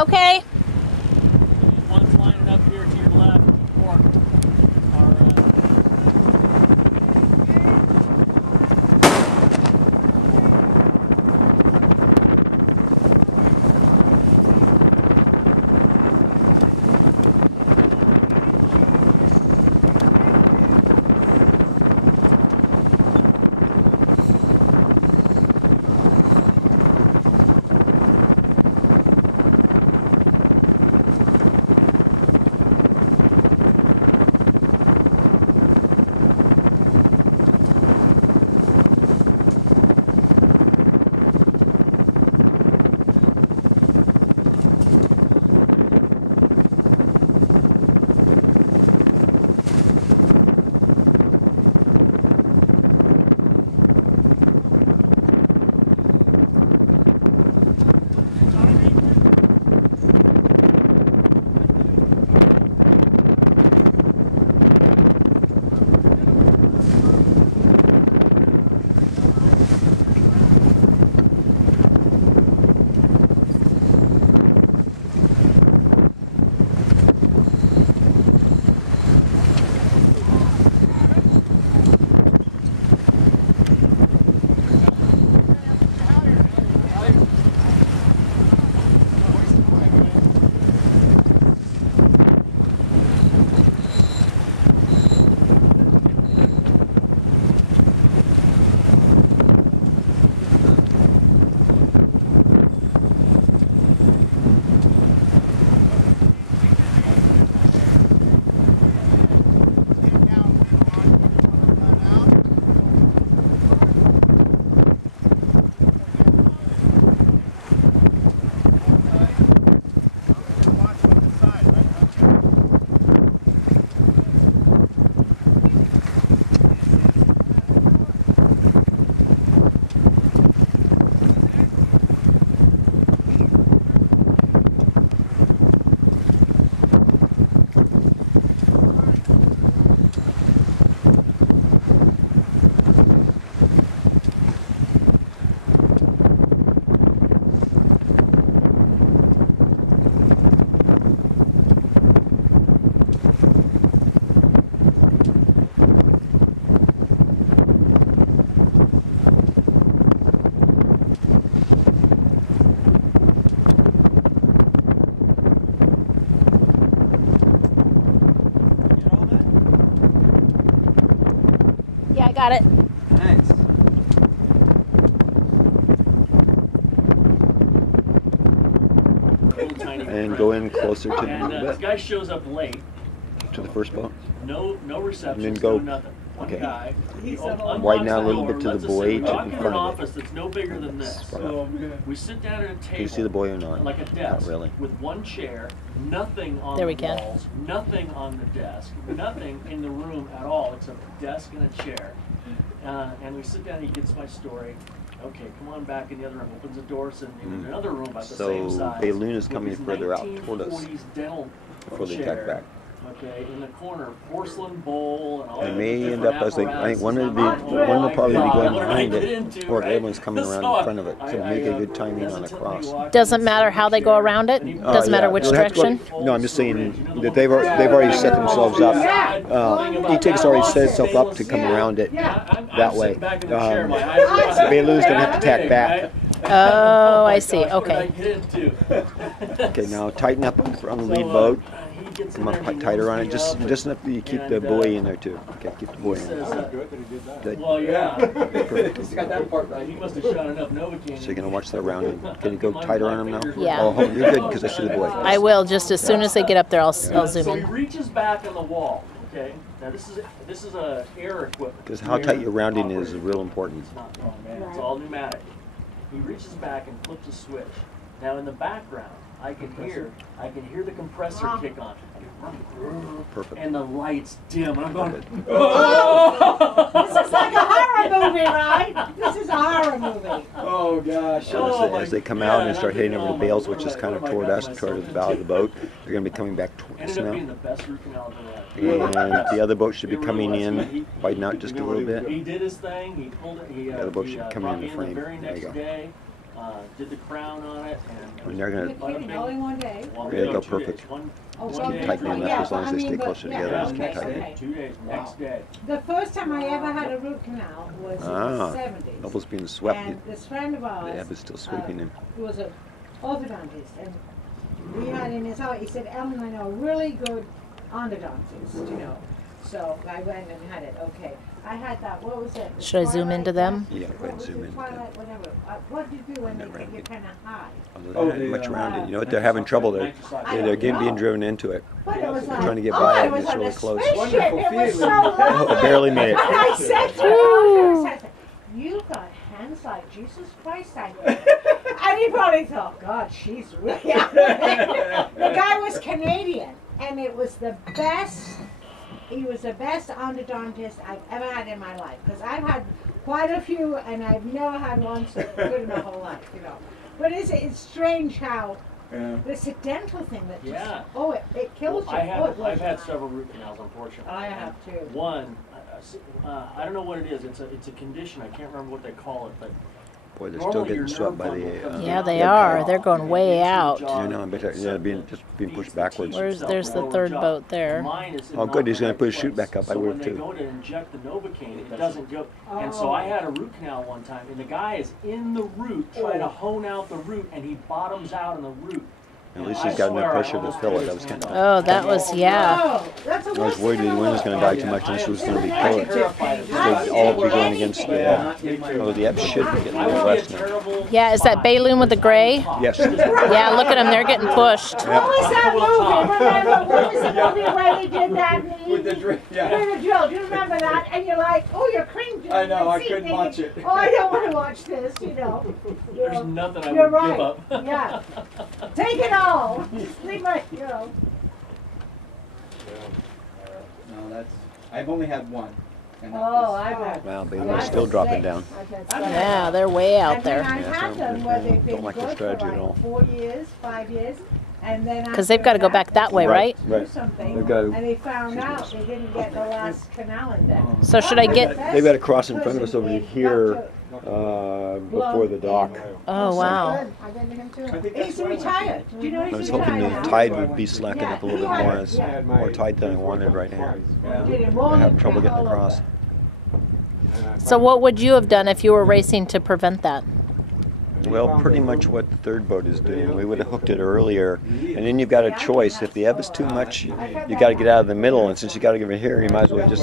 Okay. One's lining up here to your left. Got it. Thanks. And go in closer to And the this guy shows up late. to the first boat. No reception. And then go- No nothing. One okay. guy. He Widen out a little bit to the buoy We walk in in front an of office that's no bigger than this. We sit down at a table. Can you see the buoy or not? Like a desk. Not really. With one chair, nothing on There the we can. walls, nothing on the desk, nothing in the room at all except a desk and a chair. And we sit down, he gets my story. Okay, come on back in the other room. Opens the door, and in another room about the same size. So Bayloon is with coming these further out toward us 1940s dental before they chair. attack back. Okay, in the corner, porcelain bowl and all They that. may end up as they. I think one will probably be going behind it, or everyone's coming around in front of it. So make a good timing on a cross. Doesn't matter how they go around it? Doesn't matter which You'll have to go- direction? No, I'm just saying that they've already set themselves up. E-Tick's already set itself up to come around it that way. Bayloon's gonna have to tack back. Oh, I see. Okay. Okay, now tighten up on the lead boat. I'm gonna put tighter on it. Just enough that you keep the buoy in there too. Okay, keep the buoy in there. Good. Well, yeah. He's got that part right. He must have shot enough Novocaine. So you're gonna watch that rounding. Can you go tighter on them now? Yeah. Oh, you're good because I see the buoy. I will, just as soon as they get up there, I'll zoom So he in. reaches back on the wall. Okay. Now this is a air equipment. Because how tight your rounding is real important. It's not wrong, man. It's all pneumatic. He reaches back and flips a switch. Now in the background, I can hear the compressor kick on. Perfect. And the lights dim, and I'm going. This is like a horror movie, right? This is a horror movie. Oh gosh. As they come out and start heading over the bales, which is kind of toward us, toward the bow of the boat, they're going to be coming back towards us Ended up being now. the best root canal I've ever had. And the other boat should be coming in, widen out just a little bit. He did his thing. He pulled it. He The other boat should come brought in the me frame. the very There you next go. day. did the crown on it, And they're You're gonna kidding, all in one day? Well, Yeah, no, go 2 days. perfect. One Oh, day, tighten them up as long as they stay closer together. Yeah, It's okay, gonna tighten. okay. 2 days, next day. The first time I ever had a root canal was in the 70s. Almost being swept. And this friend of ours, Yeah, but still sweeping him. who was an orthodontist, and we had in his house, he said, Ellen, I know a really good endodontist, you know. So I went and had it, okay. I had that, what was it? The Should I zoom into them? Yeah, go ahead What and was zoom it, in. Twilight, whatever. What did you do when Never they get kind of high? Oh, much around it. You know what? They're having trouble. They're being driven into it. But it was like, Trying to get oh, by I it, was it's on really a close. spaceship. It was so Oh, lovely. barely made it. And I said to him, I said, you got hands like Jesus Christ, I did. And he probably thought, God, she's really out of it. The guy was Canadian, and it was the best, he was the best endodontist I've ever had in my life. Because I've had quite a few, and I've never had one so good in my whole life, you know. But it's strange how it's a dental thing that just, Yeah. oh, it kills you. I've had several root canals, unfortunately. I have too. One, I don't know what it is. It's a condition. I can't remember what they call it, but Boy, they're still getting swept by the. Yeah, they are. They're going way out. I know. I bet they're being pushed backwards. There's the third boat there. Oh, good. He's going to put his chute back up. I So when would they too. go to inject the Novocaine, it doesn't go. And so I had a root canal one time, and the guy is in the root trying to hone out the root, and he bottoms out in the root. At least he's got enough pressure to fill it. That was kind of. Oh, that was, yeah. Oh, that's a I was worried the wind was going to die too much, and this was going to be killer. They all keep going against the F shit. Getting I the would be a rest now. terrible. Yeah, is that Bayloon with the gray? Yes. Yeah, look at them. They're getting pushed. What was that movie? Remember, what was the movie where they did that? With the drink, yeah. With the drill. Do you remember that? And you're like, oh, you're cringing. I know, I See, couldn't thinking, watch it. Oh, I don't want to watch this, you know. There's nothing I You're would right. give up. Yeah. Take it all. Just leave my, you know. No, that's. I've only had one. And that Oh, was- I've had. Wow, they're still dropping down. Yeah, they're way out And then there. I've Yeah, had so them just where they've been don't like good the for strategy at all. like 4 years, 5 years, and then Because they've got to go back that way, right? do something, They've got to- and they found out they didn't get the last canal in there. So should I get... They've got to cross in front of us over here before the dock. Oh, wow. I think that's He's right. retired. Do you know I he's was retired hoping now? the tide would be slacking up a little bit more. It's more tight than I wanted right now. Did it I rolling have trouble getting all over. across. So what would you have done if you were racing to prevent that? Well, pretty much what the third boat is doing. We would have hooked it earlier, and then you've got a choice. If the ebb is too much, you got to get out of the middle, and since you got to give it here, you might as well just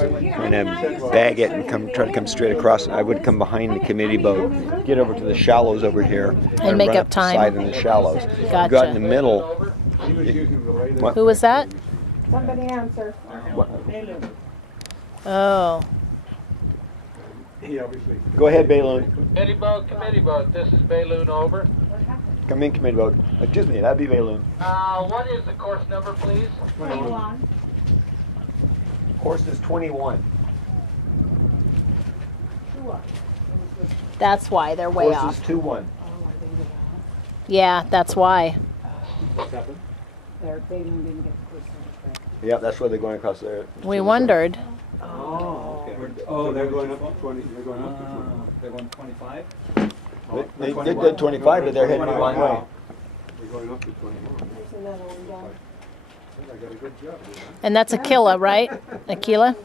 bag it and try to come straight across. I would come behind the committee boat, get over to the shallows over here, And make run up the time. side in the shallows. You go out Gotcha. in the middle. Who was that? Somebody answer. Oh. Go ahead, Bayloon. Committee boat, this is Bayloon over. Come in, committee boat. Excuse me, that'd be Bayloon. What is the course number, please? 21. Course is 21. That's why they're way Course off. is 2-1. Yeah, that's why. Yeah, that's where they're going across there. We wondered. Oh, okay. Oh, they're going up to 20. They're going up to 20. They're going 25? They did 25, but they're heading the wrong way. They're going up to 21. I got a good job. And that's Aquila, right? Aquila?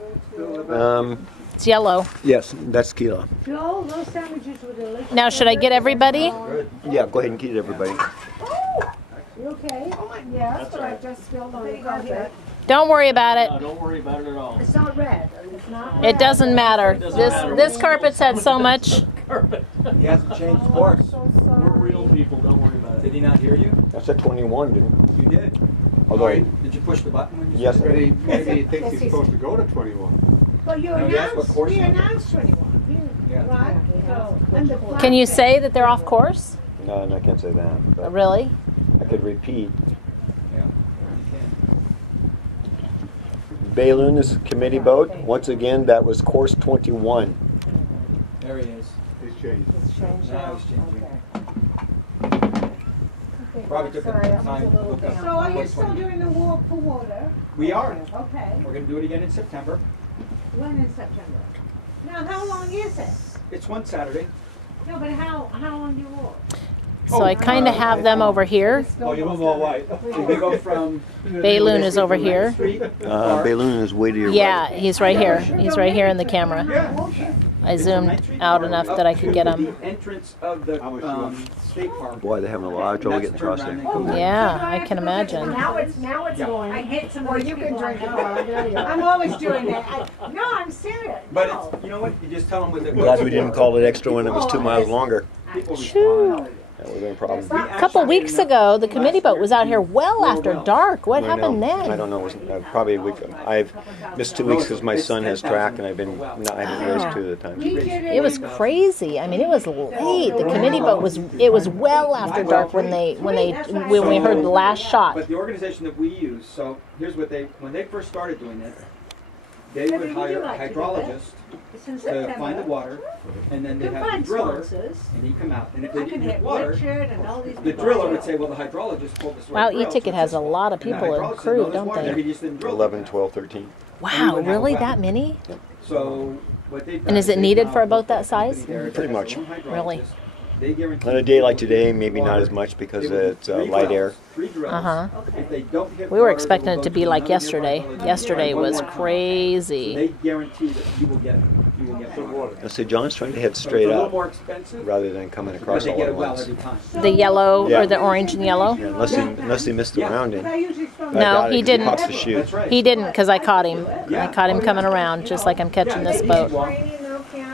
It's yellow. Yes, that's Keela. Joel, those sandwiches were delicious. Now, should I get everybody? Yeah, go ahead and get everybody. You okay? Yes, but I just spilled on the carpet. Don't worry about it. No, don't worry about it at all. It's not red. It's not red. It doesn't matter. This carpet's had so much. Carpet. He hasn't changed course. We're real people. Don't worry about it. Did he not hear you? That's a 21, dude. You did. Although, Did you push the button when you yes, said Maybe he thinks he's supposed to go to 21. Well, you No, that's what announced, course we you- announced 21. Yeah. Right? So, and the flag- Can you say that they're off course? no, I can't say that. But Really? I could repeat. Yeah, you can. Bayloon is a committee boat. Once again, that was course 21. There he is. He's changed. It's changed Now now. he's changing. Okay. Probably took Sorry, that was time a to little look thing. up. So are you still doing the walk for water? We are. Okay. We're going to do it again in September. When in September? Now, how long is it? It's one Saturday. No, No, but how long do you walk? So I kind of have them over here. Oh, you want them all white. So they go from. Balloon is over here. Balloon is way to your Yeah, right. he's right here. He's right here in the camera. I zoomed out enough that I could get him. The entrance of the state park. Boy, they're having a lot of trouble getting across there. Yeah, I can imagine. Now it's going. I hate some. Or you can drink it. I'm always doing that. No, I'm serious. But No. it's, you know what? You just tell them with the. Glad we didn't call it extra when it was 2 miles longer. People Shoo. respond. That would have been a problem. A couple weeks ago, the committee boat was out here well after dark. What I happened know. then? I don't know. It was, probably a week. I've missed 2 weeks because my son has track, and I haven't raced 2 of the times. It was crazy. I mean, it was late. The committee boat was. It was well after dark when we heard the last shot. But the organization that we use, so here's what when they first started doing it, they would hire a hydrologist to find the water, and then they'd have the driller, and he'd come out. And if they didn't hit water, the driller would say, well, the hydrologist pulled this Wow, right drill, E-Ticket so has a it's- lot of and the people in hydrologist said, crew, no, there's don't water there, they? he just didn't drill it. 11, 12, 13. Wow, really? That many? So what they've done And is it they've needed now for a boat put that size? there, it Pretty has much. its own hydrologist. Really? They guarantee On a day like today, maybe not as much because it's light air. Three drills. Uh-huh. If they don't hit We were water, expecting they it will to go be like another yesterday. nearby Yesterday village. was So they crazy. guarantee that you will get water. Now, see, John's trying to head So straight it's a little up more expensive, rather than coming but across they all get at it well once. every time. The yellow Yeah. or the orange and yellow? Yeah, unless he missed the rounding. I usually throw I No, doubt it, he 'cause didn't. pops the chute. That's right. He didn't because I caught him. I caught him coming around just like I'm catching this boat. training though, Ken?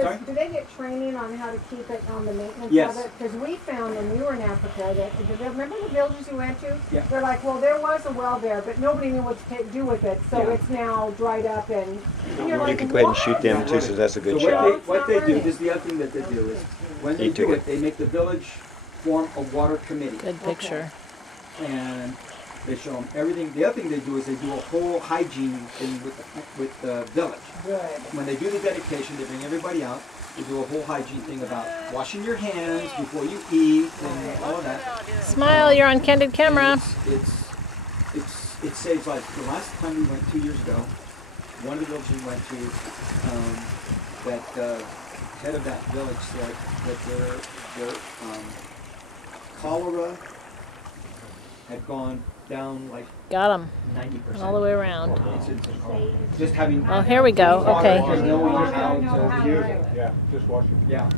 sorry? Do they get training on how to keep it on the maintenance Yes. of it? Because we found when we were in Africa that, remember the villages you went to? Yeah. They're like, well, there was a well there, but nobody knew what to do with it, so Yeah. it's now dried up and you're like, You can go ahead and "What?" shoot them too, so that's a good So shot. what they do, this is the other thing that they do is, when they do E-Ticket. it, they make the village form a water committee. Good picture. And they show them everything. The other thing they do is they do a whole hygiene thing with the village. Good. When they do the dedication, they bring everybody out. They do a whole hygiene thing about washing your hands before you eat and all of that. Smile, you're on candid camera. It saves lives. The last time we went 2 years ago, one of the villages we went to, that head of that village said that their cholera had gone down like Got him 90%. all the way around. It's just having. Oh, here we go. Okay. Just knowing how to. Yeah, just wash it. Yeah.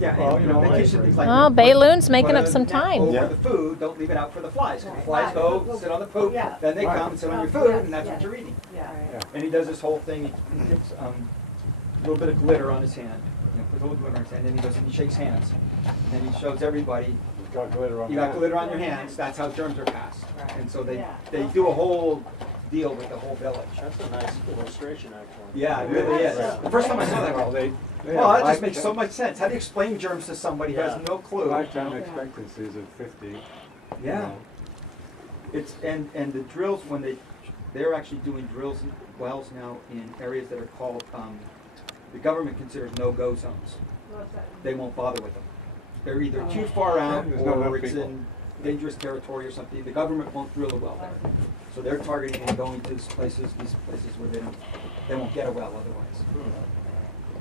Yeah, and you know, vacation things like Oh, Bayloon's making put up a some net time. Over Yeah. the food, don't leave it out for the flies. 'Cause the flies go sit on the poop, Yeah. then they come and sit on your food, and that's what you're eating. Yeah. And he does this whole thing. It's a little bit of glitter on his hand. Puts a little glitter on his hand, and he goes and he shakes hands, and he shows everybody. It's got glitter on You got glitter on your hands. That's how germs are passed. And so they do a whole deal with the whole village. That's a nice illustration, actually. Yeah, it really is. The first time I saw that, Well, they well, that just makes so much sense. How do you explain germs to somebody who has no clue? lifetime expectancies of 50. you Yeah. know. It's and the drills when they're actually doing drills and wells now in areas that are called the government considers no-go zones. They won't bother with them. They're either too far out There's not or enough it's people. in dangerous territory or something. The government won't drill a well there, so they're targeting and going to these places where they won't get a well otherwise.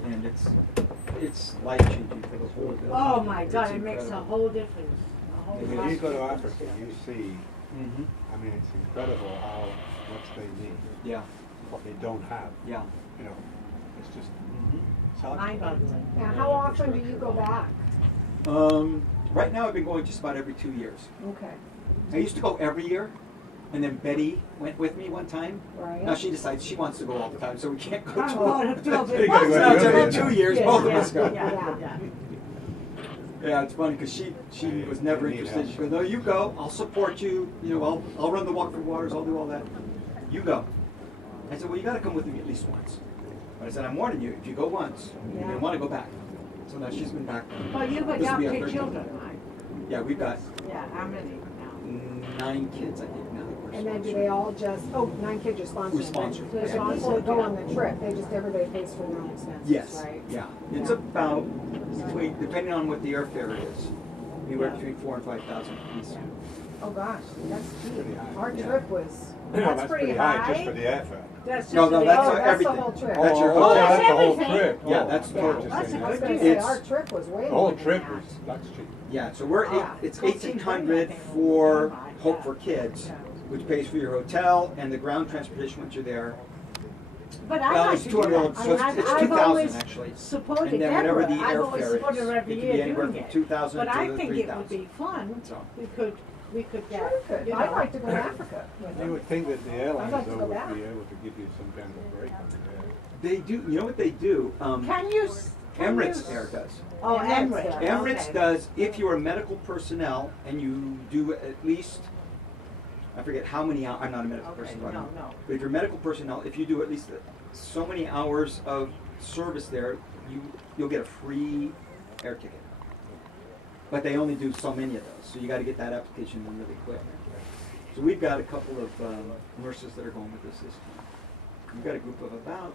And it's life-changing for the whole village. Oh my It's God, it makes a incredible. whole difference. A whole When lot. you go to Africa, you see, Mhm. I mean, it's incredible how much they need, Yeah, what they don't have. yeah. You know, it's just, Mhm. it's hard. Mind-boggling. Now, how often do you go back? Right now I've been going just about every 2 years. Okay. I used to go every year, and then Betty went with me one time. Right. Now she decides she wants to go all the time, so we can't go Oh, to well, it. to a big So now it's every one. 2 years, Yeah, both of yeah, us go. yeah. Yeah, it's funny because she was never They need interested. help. She goes, "No, you go. I'll support you. You know, I'll run the walk for waters. I'll do all that. You go." I said, "Well, you got to come with me at least once." But I said, "I'm warning you. If you go once, you're gonna want to go back." So now she's been back. Well, you've This will be our adopted third children, time. right? Yeah, we've got Yeah, how many now? 9 kids, I think, now that we're And then do sponsoring. they all just, 9 kids are sponsored? We sponsor. The sponsor go on the trip, they just, everybody pays for their own expenses, Yes, right? yeah. It's about between, depending on what the airfare is, anywhere between 4,000 and 5,000 a piece. Oh gosh, that's cheap. Pretty high. Our Yeah. trip was, No, that's pretty high. just for the airfare. That's No, just no, the- that's oh, that's everything. the whole trip. That's your Oh, hotel. that's the whole everything. trip. Yeah, that's Yeah, total. that's a I good was deal. gonna say, Our trip was way The more whole than trip that. was, that's cheap. Yeah, so we're Yeah. it's 1,800 for Hope for Kids, which pays for your hotel and the ground transportation once you're there. But I Well, like it's to do that. 200, so it's I've 2,000 always actually. supported And then whatever Deborah. the I've always airfare supported is, her it every could be year anywhere doing from it. 2,000 But I to think it would 3,000. be fun. So. We could Sure get, we could. you I'd know. like to go to Africa with You them. would think that the airlines like to though go would back. be able to give you some kind of a break on the air. They do. You know what they do? Can you? Can Emirates you, Air does. Oh, Emirates Emirates. does. Emirates Okay. does if you are medical personnel and you do at least, I forget how many hours, I'm not a medical Okay, person, no, right? no. But if you're medical personnel, if you do at least so many hours of service there, you'll get a free air ticket. But they only do so many of those, so you got to get that application in really quick. So we've got a couple of nurses that are going with us this time. We've got a group of about,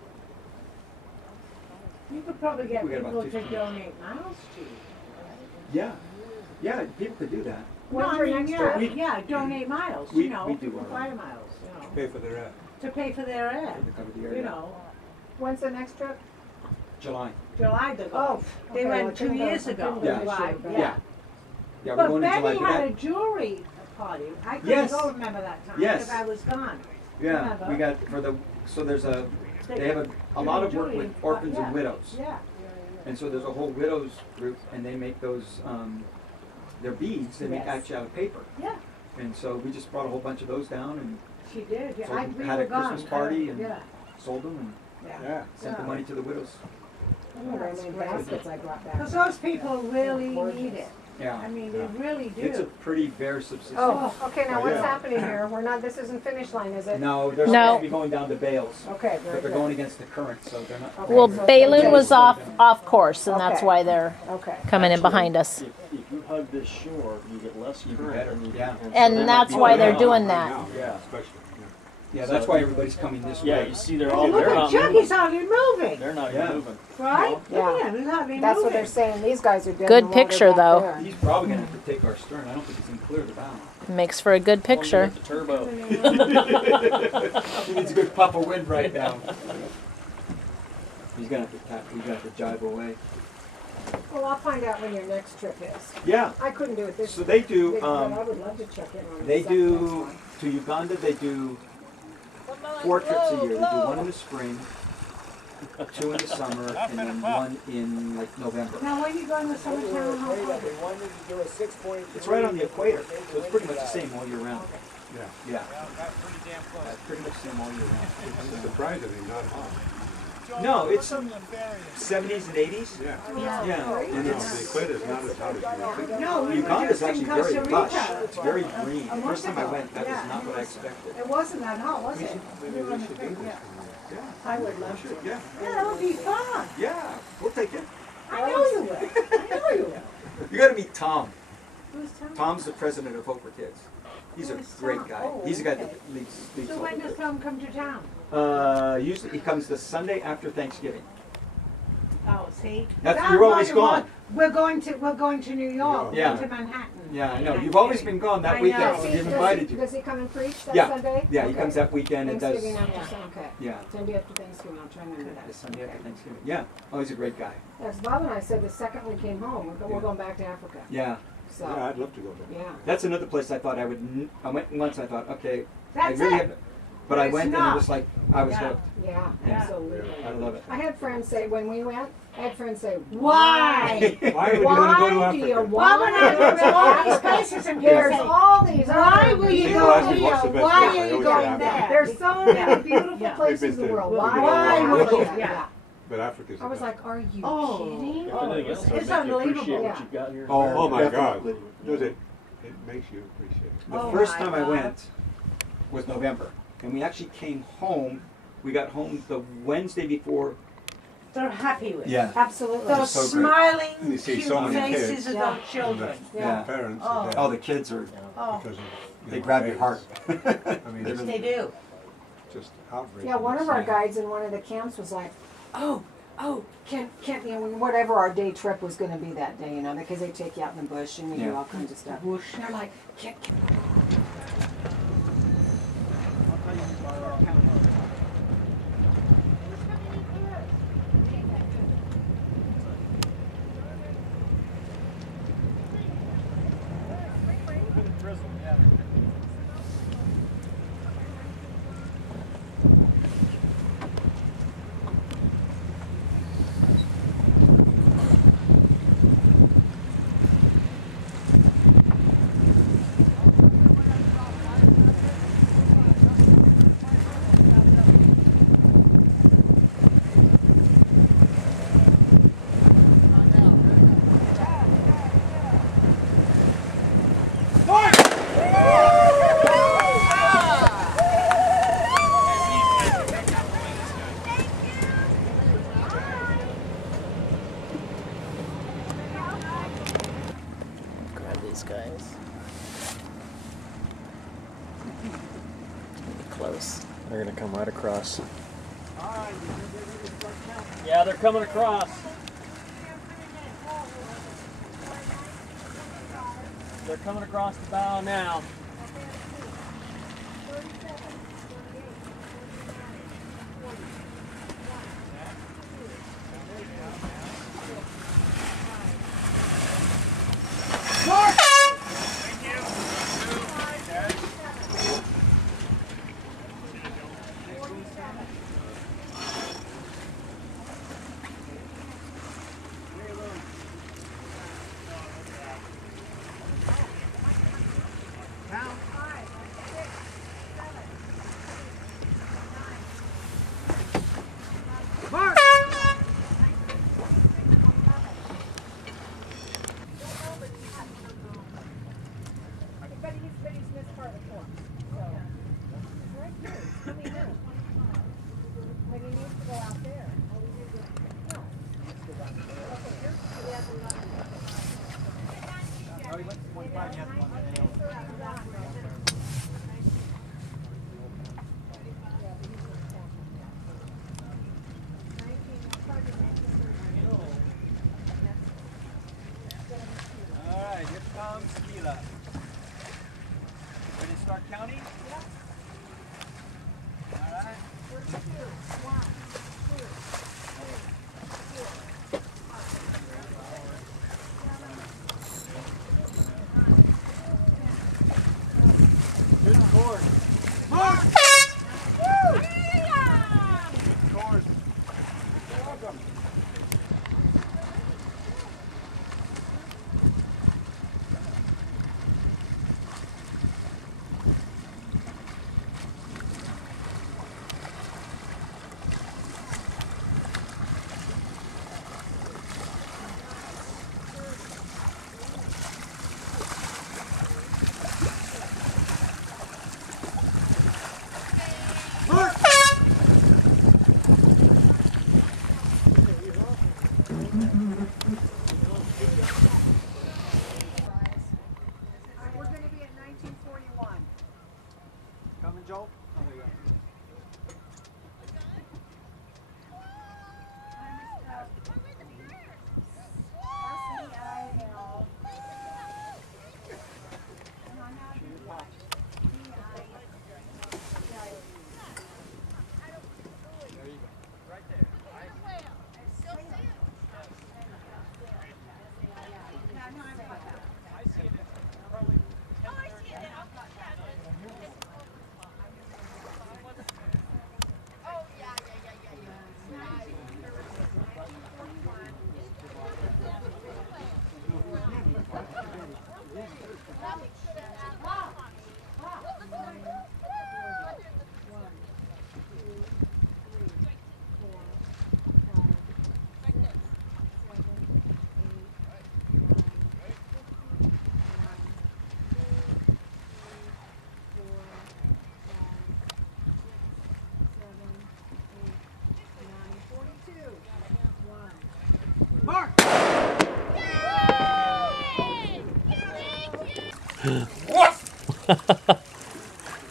You could probably get We got about people to 15. donate miles to you. yeah, people could do that. When's No, your I mean, next yeah, trip? yeah, donate miles, We- you know, we do people our own. flight miles, you know, Pay for their air. to pay for their To air, cover the area. you know. When's the next trip? July. July they go. Oh, They okay, well, went I couldn't 2 go- years I ago. couldn't go Yeah. this year, July, but- yeah. Yeah, we're But going to July Betty for had that. a jewelry party. I couldn't Yes. go remember that time Yes. because I was gone. Yeah, Remember? we got for the so there's a they have a lot of work with Jewelry, orphans yeah, and widows, Yeah. and so there's a whole widows group, and they make those they're beads they make Yes. actually out of paper, Yeah, and so we just brought a whole bunch of those down and she did. Yeah. So we had were a Christmas gone. party and Yeah. sold them and Yeah. Yeah. sent the Yeah. money to the widows. I don't know how many baskets I brought back. Because those people really need it. Yeah, I mean, they really do. it's a pretty bare subsistence. Oh, okay, now Oh, what's yeah. happening here? We're not, this isn't finish line, is it? No, they're No. supposed to be going down to Bales, Okay, but very they're good. going against the current, so they're not. Okay, Well, so- Balloon was Okay. off course, and that's Okay. why they're Okay. coming in behind us. If you hug this shore, you get less Even current. better, yeah. so And they that's might be why going they're out. doing Right that. now, Yeah. especially. Yeah, that's why everybody's coming this Yeah, way. you see they're Oh, all look they're at not Chuck, moving. he's hardly moving. They're not Yeah. moving. Right? Yeah. Look at him, he's hardly That's what moving. they're saying, these guys are dead Good in the water picture, back though. there. He's probably gonna have to take our stern. I don't think he's gonna clear the bow. Makes for a good picture. The turbo. He needs a good puff of wind right now. He's gonna have to tap. He's gonna have to jibe away. Well, I'll find out when your next trip is. Yeah. I couldn't do it this So they do. big, but I would love to check in on They the do next one. to Uganda. They do 4 trips a year. They do one in the spring, 2 in the summer, and then 1 in like November. Now, when you go in the summertime, how hot? It's right on the equator, so it's pretty much the same all year round. Yeah. Yeah. It's pretty much the same all year round. It's surprisingly not hot. No, it's some 70s and 80s. Yeah. Yeah, and No, it's the equator's not as hot as you would think. No, we were Uganda's just actually in very Costa lush. Rica. It's very green. The A first time I month went, ago. that was Yeah, not it what I was- expected. It wasn't that hot, was We it? should, maybe We were we on the should trip, do this. yeah. Yeah, I would love to. yeah, Yeah, that would be fun. yeah. We'll take it. I know you would. I know you would. You got to meet Tom. Who's Tom? Tom's the president of Hope for Kids. He's a Who's great Tom? guy. Oh, He's the guy okay. that leads So Hope when for does Kids. Tom come to town? Usually he comes the Sunday after Thanksgiving. Oh, see? That's- you're always gone. We're going to New York, Yeah. to Manhattan. Yeah, I know. You've always been gone that I weekend. know. Does We've he, invited you. does he come and preach that Yeah. Sunday? Yeah, he Okay. comes that weekend and does. Thanksgiving Yeah. after, okay. Yeah. Sunday after Thanksgiving, I'll try and remember The that. Sunday after Thanksgiving. Yeah. Oh, he's a great guy. Yes, Bob and I said the second we came home, we're going back to Africa. Yeah. So, Yeah, I'd love to go back. yeah. That's another place I thought I would. I went once. I thought, okay, That's I really it. have, but I It's went and not. it was like I was Yeah. hooked. Yeah, Yeah. absolutely. I love it. I had friends say, when we went, I had friends say, Why? Why would you want to go to why do you Africa? Why want would to I go go to to all these Africa? places and There's people say, all these why other will you People go ask me here? what's the best Why place. I are you always going say there? Africa. There's so many beautiful Yeah. places We've in the been world. to- Why Why would would you? you? Yeah. Yeah. But Africa's the I was best. like, are you Oh. kidding? If anything else, It's it'll make you unbelievable. appreciate Yeah. what you've got here. in Oh, America. Oh my God. Definitely. Does it? It makes you appreciate it. The Oh first my time I God. went was November, and we actually came home. We got home the Wednesday before. They're happy with it. Yeah. Absolutely. Those Just so great. smiling, You see cute so many faces kids. of Yeah. those children. And the Yeah. parents Oh. are dead Oh, the kids are. Oh, because of They know, grab your AIDS. heart. I mean, yes, they do. just heartbreaking. Yeah, one of our Yeah. guides in one of the camps was like, oh, oh, can't, you know, whatever our day trip was going to be that day, you know, because they take you out in the bush and you do all kinds of stuff. And they're like, can't. Guys. Be close. They're gonna come right across. Yeah, they're coming across. They're coming across the bow now.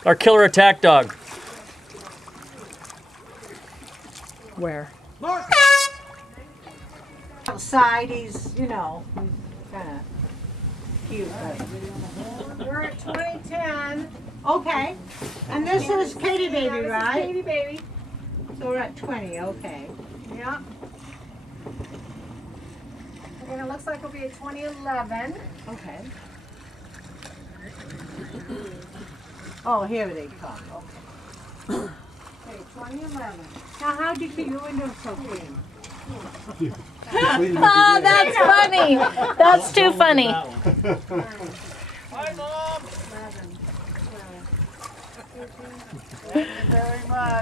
Our killer attack dog. Where? side, he's, you know, kind of cute. We're at 2010. Okay. And this is Katie Baby, This is right? Katie Baby. So we're at 20, okay. Yeah. And it looks like it'll be a 2011. Okay. Oh, here they come. Okay. Okay, 2011. Now, how'd you keep your windows so clean? Oh, that's funny. That's too funny. 11, 12, 13. Thank you very much.